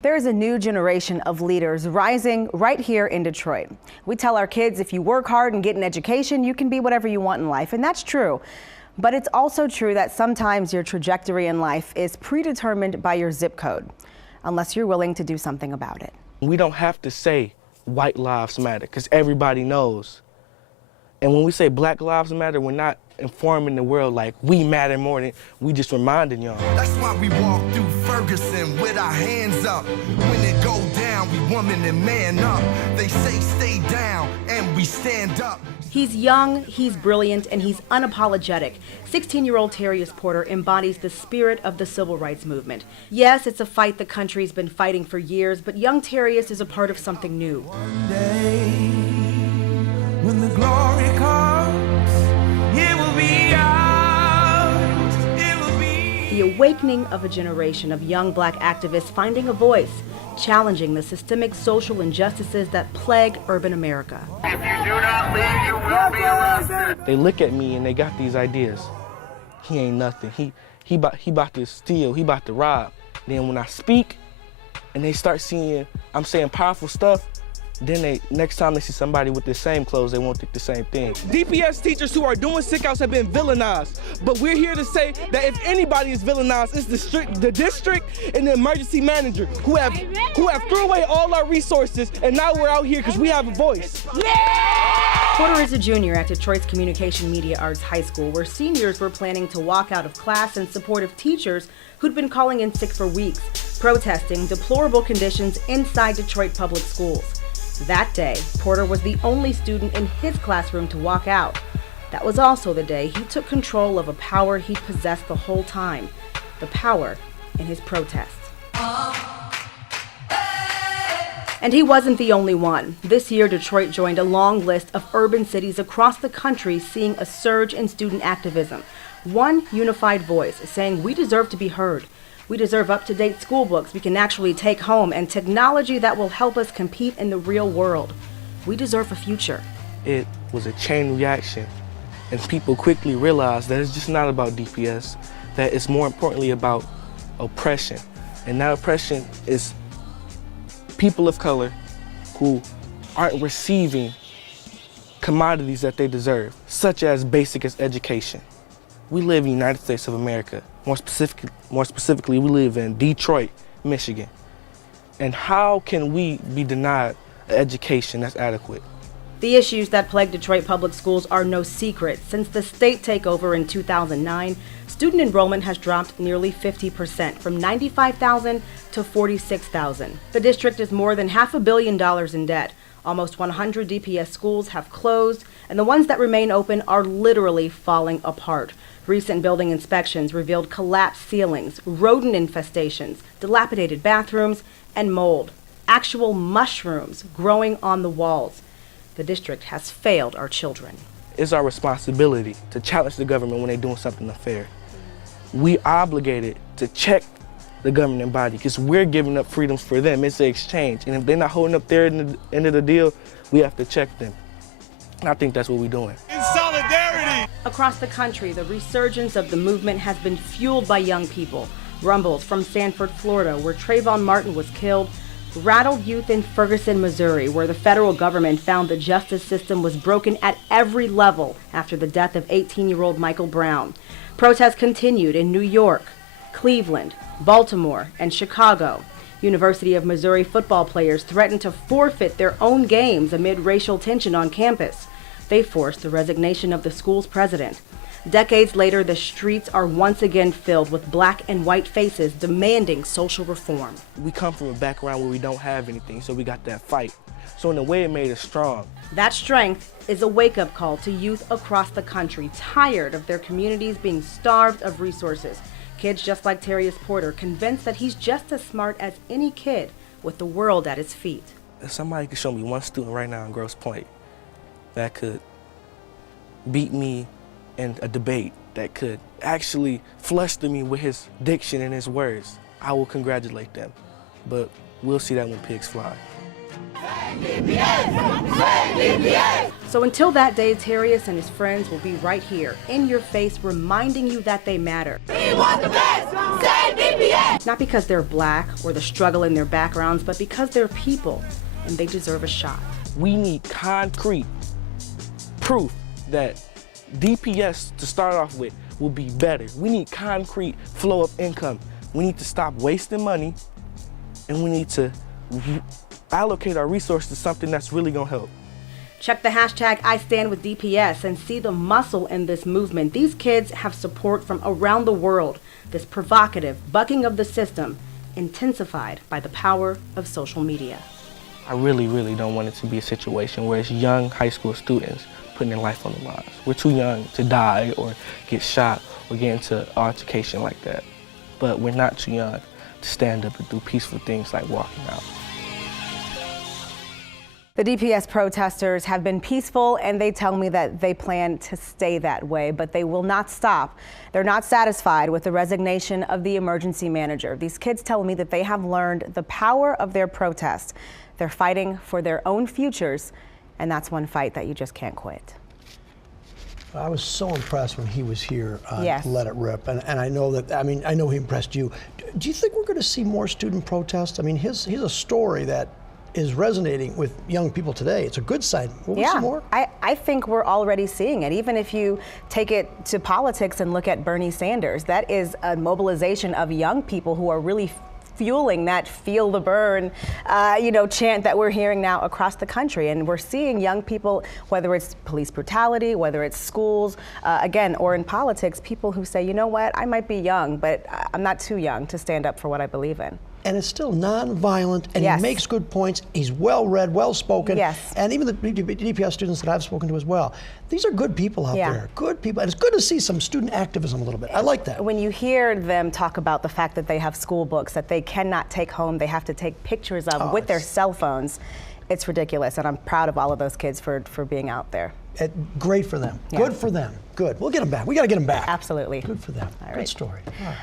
There is a new generation of leaders rising right here in Detroit. We tell our kids if you work hard and get an education, you can be whatever you want in life, and that's true. But it's also true that sometimes your trajectory in life is predetermined by your zip code, unless you're willing to do something about it. We don't have to say white lives matter, because everybody knows. And when we say black lives matter, we're not informing the world like we matter more than we just reminding y'all. That's why we walk through Ferguson with our hands up. When it go down, we woman and man up. They say stay down and we stand up. He's young, he's brilliant, and he's unapologetic. 16-year-old Terrius Porter embodies the spirit of the civil rights movement. Yes, it's a fight the country's been fighting for years, but young Terrius is a part of something new. One day, when the glory comes, it will be ours, it will be. The awakening of a generation of young black activists finding a voice, challenging the systemic social injustices that plague urban America. If you do not leave, you will be arrested. They look at me and they got these ideas. He ain't nothing. He about to steal. He about to rob. Then when I speak and they start seeing I'm saying powerful stuff, then next time they see somebody with the same clothes, they won't think the same thing. DPS teachers who are doing sick-outs have been villainized, but we're here to say that if anybody is villainized, it's the district and the emergency manager who have threw away all our resources, and now we're out here because we have a voice. Yeah! Porter is a junior at Detroit's Communication Media Arts High School, where seniors were planning to walk out of class in support of teachers who'd been calling in sick for weeks, protesting deplorable conditions inside Detroit public schools. That day, Porter was the only student in his classroom to walk out. That was also the day he took control of a power he'd possessed the whole time, the power in his protests. And he wasn't the only one. This year, Detroit joined a long list of urban cities across the country seeing a surge in student activism. One unified voice saying we deserve to be heard. We deserve up-to-date school books we can actually take home and technology that will help us compete in the real world. We deserve a future. It was a chain reaction, and people quickly realized that it's just not about DPS, that it's more importantly about oppression. And that oppression is people of color who aren't receiving commodities that they deserve, such as basic as education. We live in the United States of America. More specifically, we live in Detroit, Michigan. And how can we be denied an education that's adequate? The issues that plague Detroit public schools are no secret. Since the state takeover in 2009, student enrollment has dropped nearly 50%, from 95,000 to 46,000. The district is more than $500 million in debt. Almost 100 DPS schools have closed, and the ones that remain open are literally falling apart. Recent building inspections revealed collapsed ceilings, rodent infestations, dilapidated bathrooms, and mold. Actual mushrooms growing on the walls. The district has failed our children. It's our responsibility to challenge the government when they're doing something unfair. We obligated to check the governing body because we're giving up freedoms for them. It's an exchange. And if they're not holding up their end of the deal, we have to check them. And I think that's what we're doing. In solidarity! Across the country, the resurgence of the movement has been fueled by young people. Rumbles from Sanford, Florida, where Trayvon Martin was killed, rattled youth in Ferguson, Missouri, where the federal government found the justice system was broken at every level after the death of 18-year-old Michael Brown. Protests continued in New York, Cleveland, Baltimore, and Chicago. University of Missouri football players threatened to forfeit their own games amid racial tension on campus. They forced the resignation of the school's president. Decades later, the streets are once again filled with black and white faces demanding social reform. We come from a background where we don't have anything, so we got that fight. So in a way, it made us strong. That strength is a wake-up call to youth across the country, tired of their communities being starved of resources. Kids just like Terrius Porter, convinced that he's just as smart as any kid with the world at his feet. If somebody could show me one student right now in Grosse Pointe that could beat me in a debate, that could actually fluster me with his diction and his words, I will congratulate them. But we'll see that when pigs fly. So until that day, Terrius and his friends will be right here, in your face, reminding you that they matter. We want the best. Save DPS. Not because they're black or the struggle in their backgrounds, but because they're people and they deserve a shot. We need concrete proof that DPS, to start off with, will be better. We need concrete flow of income. We need to stop wasting money, and we need to allocate our resources to something that's really gonna help. Check the hashtag #IStandWithDPS and see the muscle in this movement. These kids have support from around the world. This provocative bucking of the system, intensified by the power of social media. I really, really don't want it to be a situation where it's young high school students putting their life on the line. We're too young to die or get shot or get into altercation like that. But we're not too young to stand up and do peaceful things like walking out. The DPS protesters have been peaceful, and they tell me that they plan to stay that way, but they will not stop. They're not satisfied with the resignation of the emergency manager. These kids tell me that they have learned the power of their protest. They're fighting for their own futures, and that's one fight that you just can't quit. I was so impressed when he was here Yes. to Let It Rip, and I know that, I know he impressed you. Do you think we're going to see more student protests? I mean, he's a story that is resonating with young people today. It's a good sign. Will we see more? I think we're already seeing it. Even if you take it to politics and look at Bernie Sanders, that is a mobilization of young people who are really fueling that feel the burn, chant that we're hearing now across the country. And we're seeing young people, whether it's police brutality, whether it's schools, again, or in politics, people who say, you know what, I might be young, but I'm not too young to stand up for what I believe in. And it's still non-violent, and Yes. he makes good points. He's well-read, well-spoken. Yes. And even the DPS students that I've spoken to as well, these are good people out Yeah. there. Good people. And it's good to see some student activism a little bit. I like that. When you hear them talk about the fact that they have school books that they cannot take home, they have to take pictures of with their cell phones, it's ridiculous. And I'm proud of all of those kids for being out there. Great for them. Yeah. Good for them. Good. We'll get them back. We got to get them back. Absolutely. Good for them. All Good right. story. All right.